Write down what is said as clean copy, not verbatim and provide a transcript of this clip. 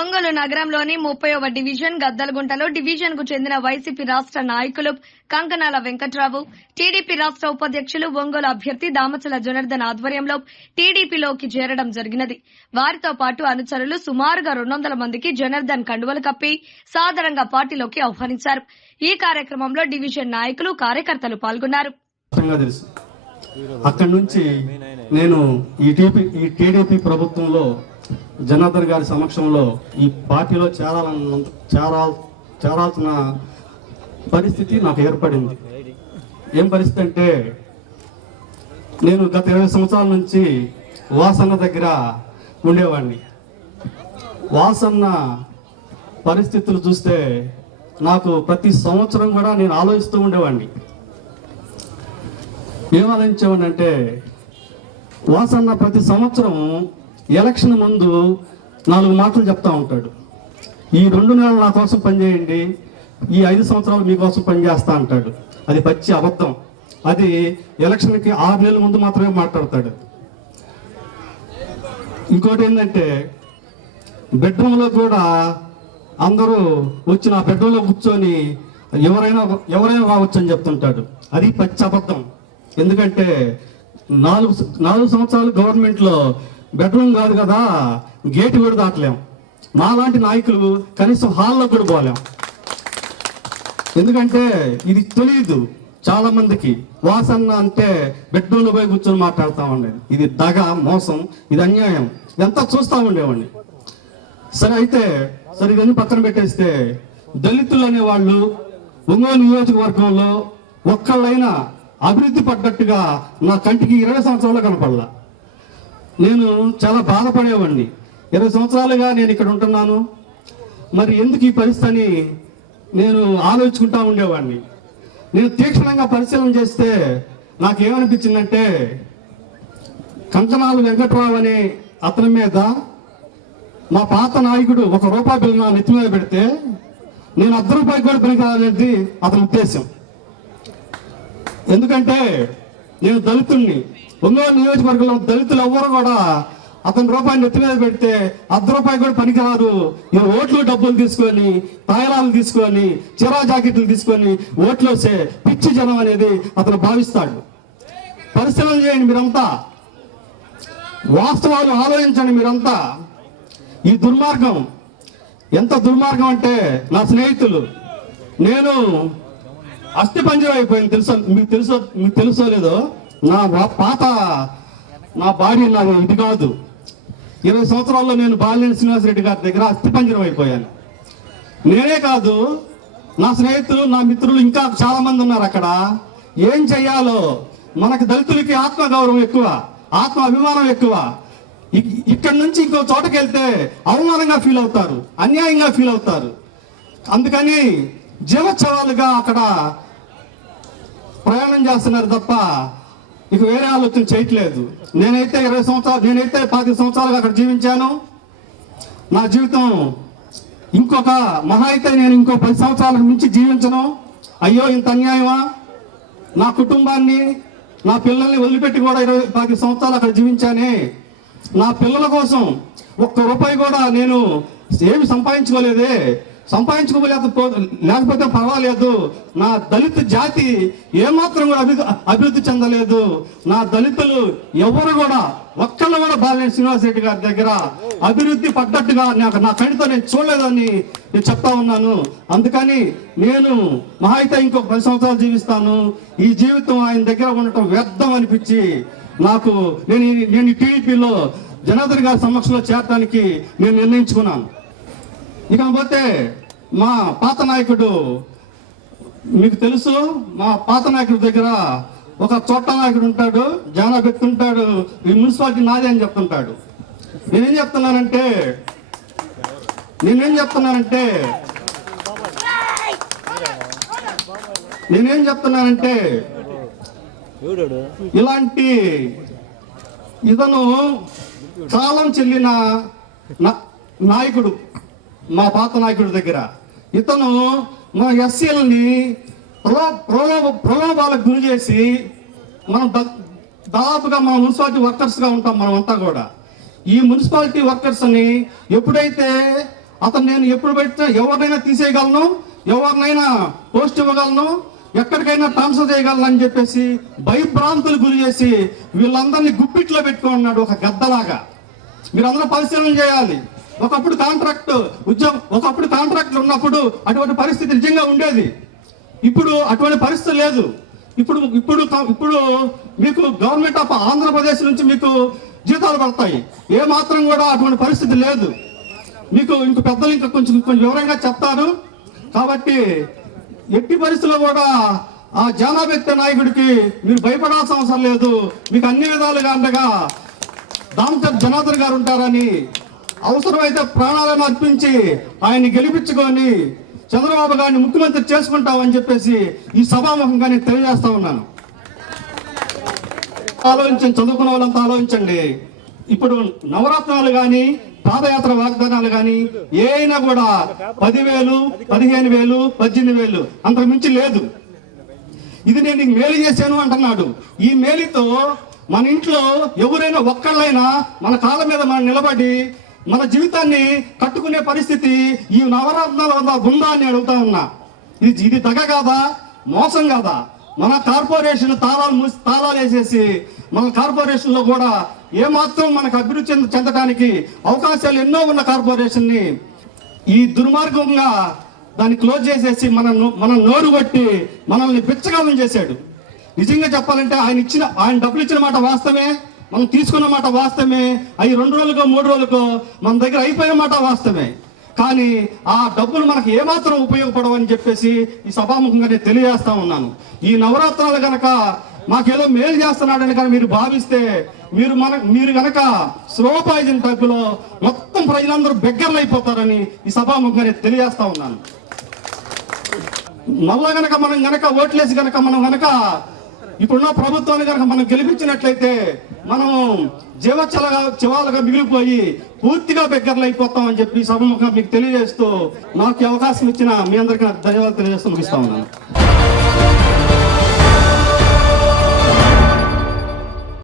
ఒంగోలు నగరంలోని 30వ division గద్దలగుంటలో division కు చెందిన వైసీపీ రాష్ట్ర నాయకులు కంకనాల వెంకట్రావు, టీడీపీ రాష్ట్ర ఉపాధ్యక్షులు ఒంగోలు అభ్యర్థి దామచల జనార్దన్ ఆధ్వర్యంలో టీడీపీలోకి చేరడం జరిగినది. వారితో పాటు అనుచరులు సుమారుగా 200 మందికి జనార్దన్ కండువలు కప్పి సాదరంగా పార్టీలోకి ఆహ్వానించారు. ఈ కార్యక్రమంలో డివిజన్ నాయకులు, కార్యకర్తలు పాల్గొన్నారు. అక్కడి నుంచి నేను ఈ టీడీపీ ప్రభుత్వంలో జనార్దన్ గారి సమక్షంలో ఈ పార్టీలో చేరాల్సిన పరిస్థితి నాకు ఏర్పడింది. ఏం పరిస్థితి అంటే, నేను గత 20 సంవత్సరాల నుంచి వాసన్న దగ్గర ఉండేవాడిని. వాసన్న పరిస్థితులు చూస్తే నాకు ప్రతి సంవత్సరం కూడా నేను ఆలోచిస్తూ ఉండేవాడిని. ఏం ఆలోచించేవాడిని అంటే, వాసన్న ప్రతి సంవత్సరం ఎలక్షన్ ముందు 4 మాటలు చెప్తా ఉంటాడు. ఈ 2 నెలలు నా కోసం పనిచేయండి, ఈ 5 సంవత్సరాలు మీకోసం పనిచేస్తా అంటాడు. అది పచ్చి అబద్ధం. అది ఎలక్షన్కి 6 నెలల ముందు మాత్రమే మాట్లాడతాడు. ఇంకోటి ఏంటంటే, బెడ్రూమ్లో కూడా అందరూ వచ్చి నా బెడ్రూమ్లో కూర్చొని ఎవరైనా రావచ్చు అని చెప్తుంటాడు. అది పచ్చి అబద్ధం. ఎందుకంటే 4 సంవత్సరాలు గవర్నమెంట్లో బెడ్రూమ్ కాదు కదా, గేటు కూడా దాటలేం. మాలాంటి నాయకులు కనీసం హాల్లో కూడా పోలేం. ఎందుకంటే ఇది తెలియదు చాలా మందికి. వాసన్న అంటే బెడ్రూమ్లో పోయి కూర్చొని మాట్లాడుతూ ఉండేది. ఇది దగ, మోసం, ఇది అన్యాయం. ఇదంతా చూస్తూ ఉండేవాడిని. సరే ఇవన్నీ పక్కన పెట్టేస్తే, దళితులు అనేవాళ్ళు ఒంగోలు నియోజకవర్గంలో ఒక్కళ్ళైనా అభివృద్ధి పడ్డట్టుగా నా కంటికి 20 సంవత్సరాలు కనపడలా. నేను చాలా బాధపడేవాడిని. 20 సంవత్సరాలుగా నేను ఇక్కడ ఉంటున్నాను, మరి ఎందుకు ఈ పరిస్థితిని నేను ఆలోచించుకుంటా ఉండేవాడిని. నేను తీక్షణంగా పరిశీలన చేస్తే నాకేమనిపించిందంటే, కంకనాల వెంకట్రావు అనే అతని మీద మా పాత నాయకుడు ₹1 బిల్లు నా నెత్తి మీద పెడితే నేను ₹1 కూడా పనికిరాదనేది అతని ఉద్దేశం. ఎందుకంటే నేను దళితుణ్ణి. ఒంగోలు నియోజకవర్గంలో దళితులు ఎవ్వరు కూడా అతని రూపాయలు నెత్తి మీద పెడితే ₹1 కూడా పనికిరాదు. ఈ ఓట్లు డబ్బులు తీసుకొని, తాయిలాలు తీసుకొని, చిరా జాకెట్లు తీసుకొని ఓట్లు వస్తే పిచ్చి జనం అనేది అతను భావిస్తాడు. పరిశీలన చేయండి మీరంతా, వాస్తవాలు ఆలోచించండి మీరంతా. ఈ దుర్మార్గం ఎంత దుర్మార్గం అంటే, నా స్నేహితులు, నేను అస్థిపంజరం అయిపోయింది. మీకు తెలుసో లేదో, నా బాడీ నాకు ఇది కాదు. 20 సంవత్సరాల్లో నేను బాలినేని శ్రీనివాసరెడ్డి గారి దగ్గర అస్థిపంజరం అయిపోయాను. నేనే కాదు, నా స్నేహితులు, నా మిత్రులు ఇంకా చాలా మంది ఉన్నారు అక్కడ. ఏం చెయ్యాలో, మనకు దళితులకి ఆత్మగౌరవం ఎక్కువ, ఆత్మ అభిమానం ఎక్కువ. ఇక్కడి నుంచి ఇంకో చోటకి వెళ్తే అవమానంగా ఫీల్ అవుతారు, అన్యాయంగా ఫీల్ అవుతారు. అందుకని జీవోత్సవాలుగా అక్కడ ప్రయాణం చేస్తున్నారు తప్ప ఇక వేరే ఆలోచన చేయట్లేదు. నేనైతే 25 సంవత్సరాలుగా అక్కడ జీవించాను. నా జీవితం ఇంకొక మహా అయితే నేను ఇంకో 10 సంవత్సరాలకు మించి జీవించను. అయ్యో ఇంత అన్యాయమా? నా కుటుంబాన్ని, నా పిల్లల్ని వదిలిపెట్టి కూడా 20 సంవత్సరాలు అక్కడ జీవించానే. నా పిల్లల కోసం ₹1 కూడా నేను ఏమి లేకపోతే పర్వాలేదు. నా దళిత జాతి ఏమాత్రం కూడా అభివృద్ధి చెందలేదు. నా దళితులు ఎవరు కూడా ఒక్కళ్ళు కూడా బాలినేని శ్రీనివాసరెడ్డి గారి దగ్గర అభివృద్ధి పడ్డట్టుగా నా కంటితో నేను చూడలేదని నేను చెప్తా ఉన్నాను. అందుకని నేను మహా అయితే ఇంకొక 10 సంవత్సరాలు జీవిస్తాను. ఈ జీవితం ఆయన దగ్గర ఉండటం వ్యర్థం అనిపించి నేను ఈ టీడీపీలో జనార్దన్ గారి సమక్షంలో చేరడానికి నేను నిర్ణయించుకున్నాను. ఇకపోతే మా పాత నాయకుడు, మీకు తెలుసు, మా పాత నాయకుడి దగ్గర ఒక చోట నాయకుడు ఉంటాడు, జానా పెట్టుకుంటాడు, ఈ మున్సిపాలిటీ నాదే అని చెప్తుంటాడు. నేనేం చెప్తున్నానంటే ఇలాంటి ఇతను కాలం చెల్లిన నాయకుడు, మా పాత నాయకుడి దగ్గర ఇతను మా ఎస్సీలని ప్రలోభాలకు గురి చేసి, మనం దాదాపుగా మన మున్సిపాలిటీ వర్కర్స్గా ఉంటాం మనమంతా కూడా. ఈ మున్సిపాలిటీ వర్కర్స్ అని ఎప్పుడైతే అతను నేను ఎప్పుడు పెట్టినా ఎవరినైనా తీసేయగలను, ఎవరినైనా పోస్ట్ ఇవ్వగలను, ఎక్కడికైనా ట్రాన్స్ఫర్ చేయగలను అని చెప్పేసి భయభ్రాంతులు గురి చేసి వీళ్ళందరినీ గుప్పిట్లో పెట్టుకున్నాడు ఒక గద్దలాగా. మీరందరూ పరిశీలన చేయాలి. ఒకప్పుడు కాంట్రాక్ట్లు ఉన్నప్పుడు అటువంటి పరిస్థితి నిజంగా ఉండేది. ఇప్పుడు అటువంటి పరిస్థితి లేదు. ఇప్పుడు ఇప్పుడు ఇప్పుడు మీకు గవర్నమెంట్ ఆఫ్ ఆంధ్రప్రదేశ్ నుంచి మీకు జీతాలు పడతాయి. ఏ మాత్రం కూడా అటువంటి పరిస్థితి లేదు. మీకు ఇంక పెద్దలు ఇంకా కొంచెం వివరంగా చెప్తారు. కాబట్టి ఎట్టి పరిస్థితుల్లో కూడా ఆ జానాబెత్త నాయకుడికి మీరు భయపడాల్సిన అవసరం లేదు. మీకు అన్ని విధాలుగా అండగా దామచర్ జనార్దన్ గారు ఉంటారని, అవసరమైతే ప్రాణాలను అర్పించి ఆయన్ని గెలిపించుకొని చంద్రబాబు గారిని ముఖ్యమంత్రి చేసుకుంటామని చెప్పేసి ఈ సభాముఖంగా నేను తెలియజేస్తా ఉన్నాను. ఆలోచించండి, చదువుకున్న వాళ్ళంతా ఆలోచించండి. ఇప్పుడు నవరత్నాలు కానీ పాదయాత్ర వాగ్దానాలు కానీ ఏ అయినా కూడా 10,000, 15,000, 18,000 అంతకు మించి లేదు. ఇది నేను నీకు మేలు చేశాను అంటున్నాడు. ఈ మేలుతో మన ఇంట్లో ఎవరైనా ఒక్కళ్ళైనా మన కాళ్ళ మీద మనం నిలబడి మన జీవితాన్ని కట్టుకునే పరిస్థితి ఈ నవరత్నాల వల్ల ఉందా అని అడుగుతా ఉన్నా. ఇది దగ కాదా, మోసం కాదా? మన కార్పొరేషన్ తాళాలు వేసేసి మన కార్పొరేషన్ లో కూడా ఏమాత్రం మనకు అభివృద్ధి చెందడానికి అవకాశాలు ఎన్నో ఉన్న కార్పొరేషన్ ని ఈ దుర్మార్గంగా దాన్ని క్లోజ్ చేసేసి మనం నోరు కొట్టి మనల్ని బిచ్చగాలం చేశాడు. నిజంగా చెప్పాలంటే ఆయన డబ్బులు ఇచ్చిన మాట వాస్తవమే, మనం తీసుకున్న మాట వాస్తవమే, అవి 2 రోజులకో 3 రోజులకో మన దగ్గర అయిపోయిన మాట వాస్తవమే. కానీ ఆ డబ్బులు మనకు ఏమాత్రం ఉపయోగపడవని చెప్పేసి ఈ సభాముఖంగా నేను తెలియజేస్తా ఉన్నాను. ఈ నవరాత్రాలు గనక మాకేదో మేలు చేస్తున్నాడని కనుక మీరు భావిస్తే మీరు గనక స్లో పాయిజన్ టైపులో మొత్తం ప్రజలందరూ బెగ్గర్లు అయిపోతారని ఈ సభాముఖంగా నేను తెలియజేస్తా ఉన్నాను. మళ్ళా గనక మనం గనక ఓట్లేసి గనక మనం గనక ఇప్పుడున్న ప్రభుత్వాన్ని కనుక మనం గెలిపించినట్లయితే మనం చివాలుగా మిగిలిపోయి పూర్తిగా బెగ్గర్లు అయిపోతాం అని చెప్పి సభముఖంగా మీకు తెలియజేస్తూ నాకు అవకాశం ఇచ్చిన మీ అందరికీ ధన్యవాదాలు తెలియజేస్తూ ముగిస్తా ఉన్నాను.